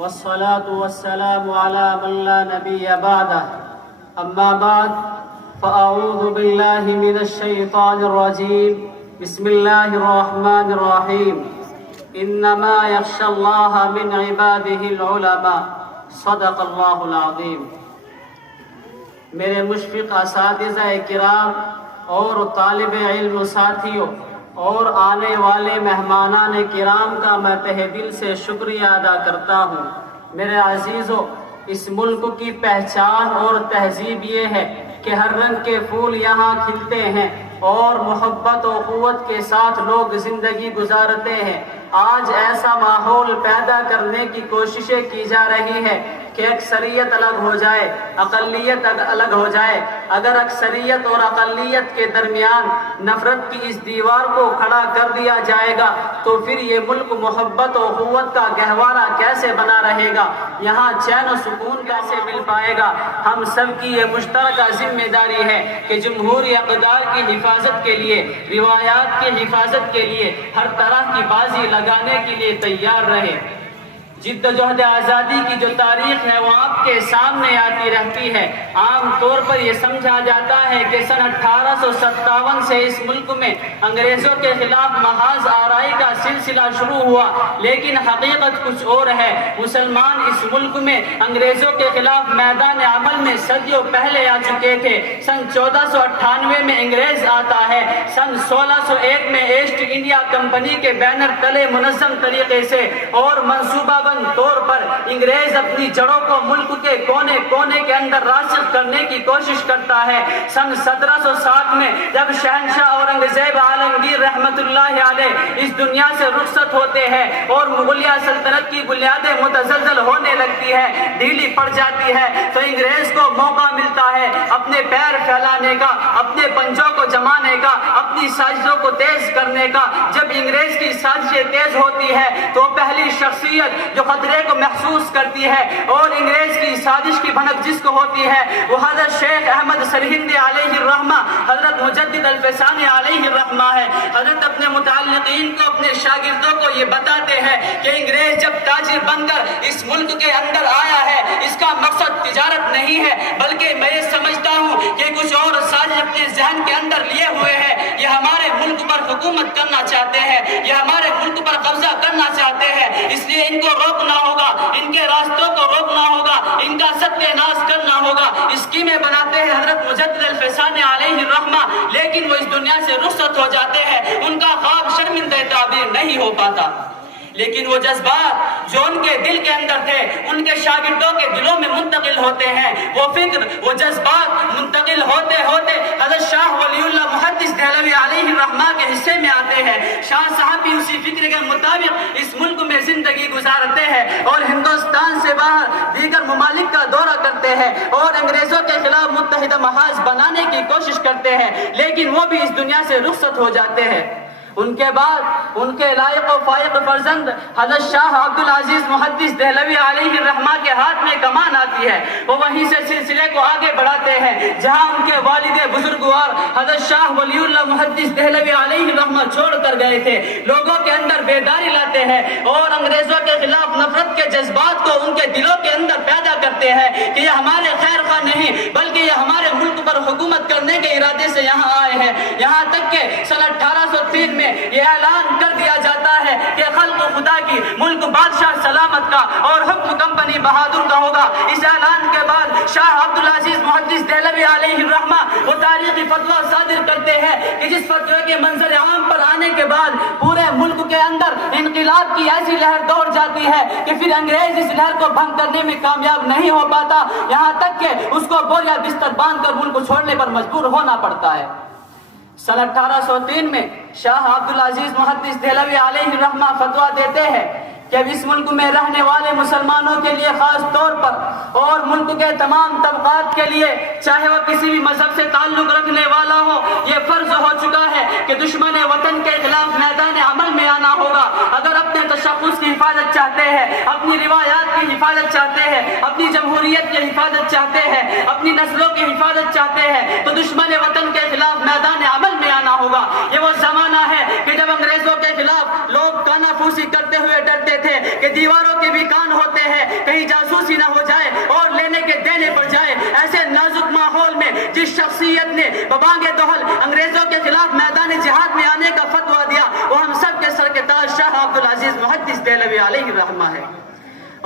والصلاة والسلام على من لا نبي بعده أما بعد فأعوذ بالله من الشيطان الرجيم بسم الله الرحمن الرحيم إنما يخشى الله من عباده العلماء صدق اللہ العظیم۔ میرے مشفق اساتذہ کرام اور طالب علم ساتھیوں اور آنے والے مہمانان کرام کا میں تہ دل سے شکریہ ادا کرتا ہوں۔ میرے عزیزوں، اس ملک کی پہچان اور تہذیب یہ ہے کہ ہر رنگ کے پھول یہاں کھلتے ہیں اور محبت و قوت کے ساتھ لوگ زندگی گزارتے ہیں۔ آج ایسا ماحول پیدا کرنے کی کوششیں کی جا رہی ہے کہ اکثریت الگ ہو جائے، اقلیت الگ ہو جائے۔ اگر اکثریت اور اقلیت کے درمیان نفرت کی اس دیوار کو کھڑا کر دیا جائے گا تو پھر یہ ملک محبت و قوت کا گہوارہ کیسے بنا رہے گا؟ یہاں چین و سکون کیسے مل پائے گا؟ ہم سب کی یہ مشترکہ ذمہ داری ہے کہ جمہوری اقدار کی حفاظت کے لیے، روایات کی حفاظت کے لیے ہر طرح کی بازی لگانے کے لیے تیار رہے۔ جد و جہد آزادی کی جو تاریخ ہے وہ آپ کے سامنے آتی رہتی ہے۔ عام طور پر یہ سمجھا جاتا ہے کہ سن 1857 سے اس ملک میں انگریزوں کے خلاف محاذ آرائی کا سلسلہ شروع ہوا، لیکن حقیقت کچھ اور ہے۔ مسلمان اس ملک میں انگریزوں کے خلاف میدان عمل میں صدیوں پہلے آ چکے تھے۔ سن 1498 میں انگریز آتا ہے۔ سن 1601 میں ایسٹ انڈیا کمپنی کے بینر تلے منظم طریقے سے اور منصوبہ طور پر انگریز اپنی جڑوں کو ملک کے کونے کونے کے اندر راسخ کرنے کی کوشش کرتا ہے۔ سن 1760 میں جب شہنشاہ اورنگزیب عالمگیر رحمت اللہ علیہ اس دنیا سے رخصت ہوتے ہیں اور مغلیہ سلطنت کی بنیادیں متزلزل ہونے لگتی ہے، ڈھیلی پڑ جاتی ہے، تو انگریز کو موقع ملتا ہے اپنے پیر پھیلانے کا، اپنے پنجوں کو جمانے کا، اپنی سازشوں کو تیز کرنے کا۔ جب انگریز کی سازشیں تیز ہوتی ہے تو پہلی شخصیت جو خطرے کو محسوس کرتی ہے اور انگریز کی سازش کی بھنک جس کو ہوتی ہے وہ حضرت شیخ احمد سرہندی علیہ الرحمہ، حضرت مجدد الفسانی علیہ الرحمہ ہے۔ حضرت اپنے متعلقین کو، اپنے شاگردوں کو یہ بتاتے ہیں کہ انگریز جب تاجر بن کر اس ملک کے اندر آیا ہے، اس کا مقصد تجارت نہیں ہے، بلکہ میں یہ سمجھتا ہوں کہ کچھ اور سازش اپنے ذہن کے اندر لیے ہوئے ہیں۔ یہ ہمارے ملک پر حکومت کرنا چاہتے ہیں، یہ ہمارے ملک پر قبضہ کرنا چاہتے ہیں، اس لیے ان کو روکنا ہوگا، ان کے راستوں کو روکنا ہوگا، ان کا ستیہ ناش کرنا ہوگا۔ اسکیمیں بناتے ہیں حضرت مجدد الفسانی علیہ الرحمہ، لیکن وہ اس دنیا سے رخصت ہو جاتے ہیں، ان کا خواب شرمندہ تعبیر نہیں ہو پاتا۔ لیکن وہ جذبات جو ان کے دل کے اندر تھے ان کے شاگردوں کے دلوں میں منتقل ہوتے ہیں، وہ فکر، وہ جذبات منتقل ہوتے ہوتے حضرت شاہ ولی اللہ محدث دہلوی علیہ الرحمہ کے حصے میں آتے ہیں۔ شاہ صاحب بھی اسی فکر کے مطابق اس ملک میں زندگی گزارتے ہیں اور ہندوستان سے باہر دیگر ممالک کا دورہ کرتے ہیں اور انگریزوں کے خلاف متحدہ محاذ بنانے کی کوشش کرتے ہیں، لیکن وہ بھی اس دنیا سے رخصت ہو جاتے ہیں۔ ان کے بعد ان کے لائق و فائق فرزند حضرت شاہ عبدالعزیز محدث دہلوی علیہ الرحمہ کے ہاتھ میں کمان آتی ہے۔ وہ وہیں سے سلسلے کو آگے بڑھاتے ہیں جہاں ان کے والد بزرگوار حضرت شاہ ولی اللہ محدث دہلوی علیہ الرحمہ چھوڑ کر گئے تھے۔ لوگوں کے اندر بیداری لاتے ہیں اور انگریزوں کے خلاف نفرت کے جذبات کو ان کے دلوں کے اندر پیدا کرتے ہیں کہ یہ ہمارے خیر خواہ نہیں بلکہ یہ ہمارے ملک پر حکومت کرنے کے ارادے سے یہاں آئے ہیں۔ یہاں تک کہ سن 1803 میں یہ اعلان کر دیا جاتا ہے کہ خلق خدا کی، ملک بادشاہ سلامت کا اور حکم کمپنی بہادر کا ہوگا۔ اس اعلان کے بعد شاہ عبدالعزیز محدث دہلوی علیہ الرحمہ وہ تاریخی فتویٰ صادر کرتے ہیں کہ جس فتوے کے منظر عام پر آنے کے بعد پورے ملک کے اندر انقلاب کی ایسی لہر دوڑ جاتی ہے کہ پھر انگریز اس لہر کو بھنگ کرنے میں کامیاب نہیں ہو پاتا، یہاں تک کہ اس کو بوریا بستر باندھ کر ملک چھوڑنے پر مجبور ہونا پڑتا ہے۔ سن 1803 میں شاہ عبدالعزیز محدث دہلوی علیہ الرحمہ فتویٰ دیتے ہیں کہ اب اس ملک میں رہنے والے مسلمانوں کے لیے خاص طور پر اور ملک کے تمام طبقات کے لیے، چاہے وہ کسی بھی مذہب سے تعلق رکھنے والا ہو، یہ فرض ہو چکا ہے کہ دشمن وطن کے خلاف میدان عمل میں آنا ہوگا۔ اگر اپنے تشخص کی حفاظت چاہتے ہیں، اپنی روایات کی حفاظت چاہتے ہیں، اپنی جمہوریت کی حفاظت چاہتے ہیں، اپنی نسلوں کی حفاظت چاہتے ہیں تو دشمن وطن کے خلاف میدان عمل میں آنا ہوگا۔ یہ وہ زمانہ ہے کہ جب انگریزوں کے خلاف لوگ کانا پھوسی کرتے ہوئے ڈرتے تھے کہ دیواروں کے بھی کان ہوتے ہیں، کہیں جاسوسی نہ ہو جائے اور لینے کے دینے پڑ جائے۔ ایسے نازک ماحول میں جس شخصیت نے ببانگ دہل انگریزوں کے خلاف میدان جہاد میں آنے کا فتویٰ دیا، وہ ہم سب کے سر کے تاج شاہ عبدالعزیز محدث دہلوی علیہ رحمہ ہے۔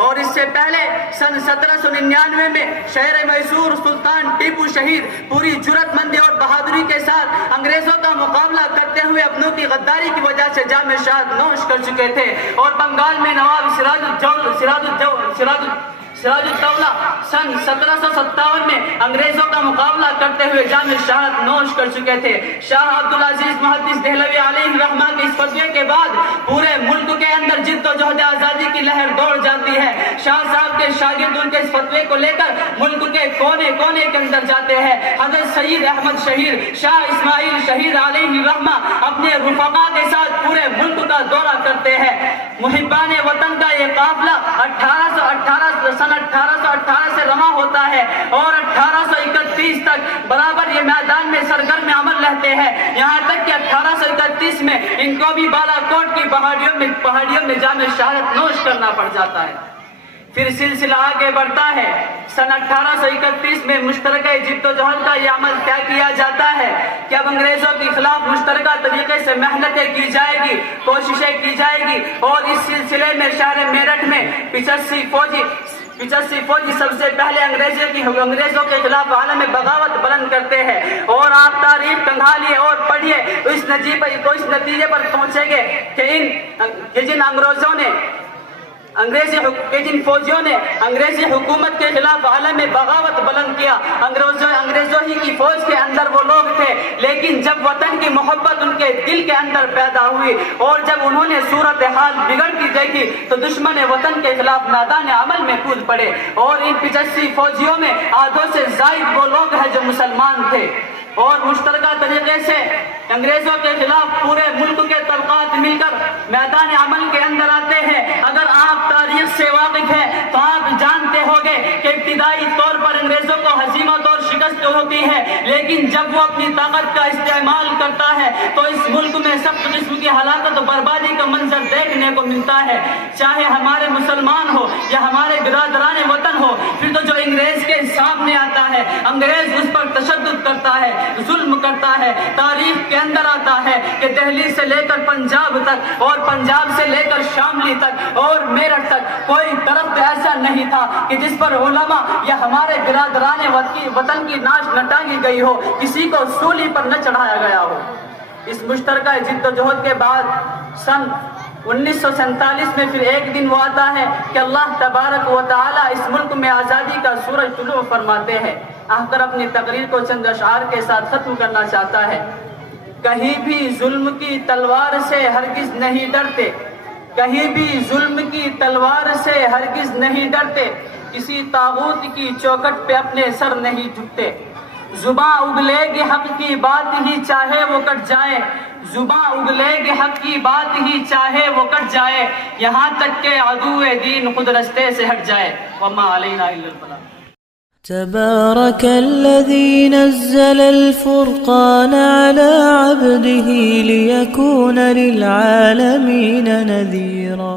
اور اس سے پہلے سن 1799 میں شہر میسور سلطان ٹیپو شہید پوری جرات مندی اور بہادری کے ساتھ انگریزوں کا مقابلہ کرتے ہوئے اپنوں کی غداری کی وجہ سے جام شہادت نوش کر چکے تھے، اور بنگال میں نواب سراج الدولہ سن 1757 میں انگریزوں کا مقابلہ کرتے ہوئے جام شہادت نوش کر چکے تھے۔ شاہ عبدالعزیز محدث دہلوی علیہ رحمہ کے اس فتوے کے بعد پورے ملک کے اندر جد و جہد آزادی کی لہر دوڑ جاتی ہے۔ شاہ صاحب کے شاگرد ان کے اس فتوے کو لے کر ملک کے کونے کونے کے اندر جاتے ہیں۔ حضرت سید احمد شہیر، شاہ اسماعیل شہیر علیہ رحمہ اپنے رفقا کے ساتھ پورے ملک کا دورہ کرتے ہیں۔ محبان وطن کا یہ قافلہ سن 1818 سے رواں ہوتا ہے اور 1831 تک برابر یہ میدان میں سرگرم عمل رہتے ہیں، یہاں تک کہ 1831 میں ان کو بھی بالا کوٹ کی پہاڑیوں میں جام شہادت نوش کرنا پڑ جاتا ہے۔ پھر سلسلہ آگے بڑھتا ہے۔ سن 1831 میں مشترکہ جد و جہد کا یہ عمل کیا کیا جاتا ہے کہ اب انگریزوں کے خلاف مشترکہ طریقے سے محنتیں کی جائے گی، کوششیں کی جائے گی، اور اس سلسلے میں شہر میرٹھ میں 85 فوجی سب سے پہلے انگریزوں کے خلاف عالم بغاوت بلند کرتے ہیں۔ اور آپ تاریخ کنگھالیے اور پڑھیے تو اس نتیجے پر پہنچیں گے کہ جن فوجیوں نے انگریزی حکومت کے خلاف عالم بغاوت بلند کیا، انگریزوں ہی کی فوج کے اندر وہ لوگ تھے، لیکن جب وطن کی محبت ان کے دل کے اندر پیدا ہوئی اور جب انہوں نے صورتحال بگڑتی دیکھی تو دشمن وطن کے خلاف میدان عمل میں کود پڑے، اور ان 85 فوجیوں میں آدھوں سے زائد وہ لوگ ہیں جو مسلمان تھے، اور مشترکہ طریقے سے انگریزوں کے خلاف پورے ملک کے طبقات مل کر میدان عمل کے اندر آتے ہیں۔ اگر آپ تاریخ سے واقف ہیں تو آپ جانتے ہوگے کہ ابتدائی طور پر انگریزوں کو ہزیمت اور شکست ہوتی ہے، لیکن جب وہ اپنی طاقت کا استعمال کرتا ہے تو اس ملک میں سخت قسم کی ہلاکت و بربادی کا منظر دیکھنے کو ملتا ہے، چاہے ہمارے مسلمان ہو یا ہمارے برادران وطن ہو۔ پھر تو جو انگریز کے سامنے آتا ہے، انگریز اس پر تشدد کرتا ہے، ظلم کرتا ہے۔ تاریخ کے اندر آتا ہے کہ دہلی سے لے کر پنجاب تک اور پنجاب سے لے کر شاملی تک اور میرٹھ تک کوئی درخت ایسا نہیں تھا کہ جس پر علماء یا ہمارے برادران وطن کی ناش نہ ٹانگی گئی ہو، کسی کو سولی پر نہ چڑھایا گیا ہو۔ اس مشترکہ جد و جہد کے بعد سن 1947 میں پھر ایک دن وہ آتا ہے کہ اللہ تبارک و تعالی اس ملک میں آزادی کا سورج طلوع فرماتے ہیں۔ آ کر اپنی تقریر کو چند اشعار کے ساتھ ختم کرنا چاہتا ہے۔ کہیں بھی ظلم کی تلوار سے ہرگز نہیں ڈرتے، کہیں بھی ظلم کی تلوار سے ہرگز نہیں ڈرتے، کسی طاغوت کی چوکٹ پہ اپنے سر نہیں جھکتے۔ زباں اگلے گی حق کی بات ہی چاہے وہ کٹ جائے، زباں اگلے گی حق کی بات ہی چاہے وہ کٹ جائے، یہاں تک کہ عدو دین خود رستے سے ہٹ جائے۔ وما علینا الا البلاغ۔ تبارك الذي نزل الفرقان على عبده ليكون للعالمين نذيرا۔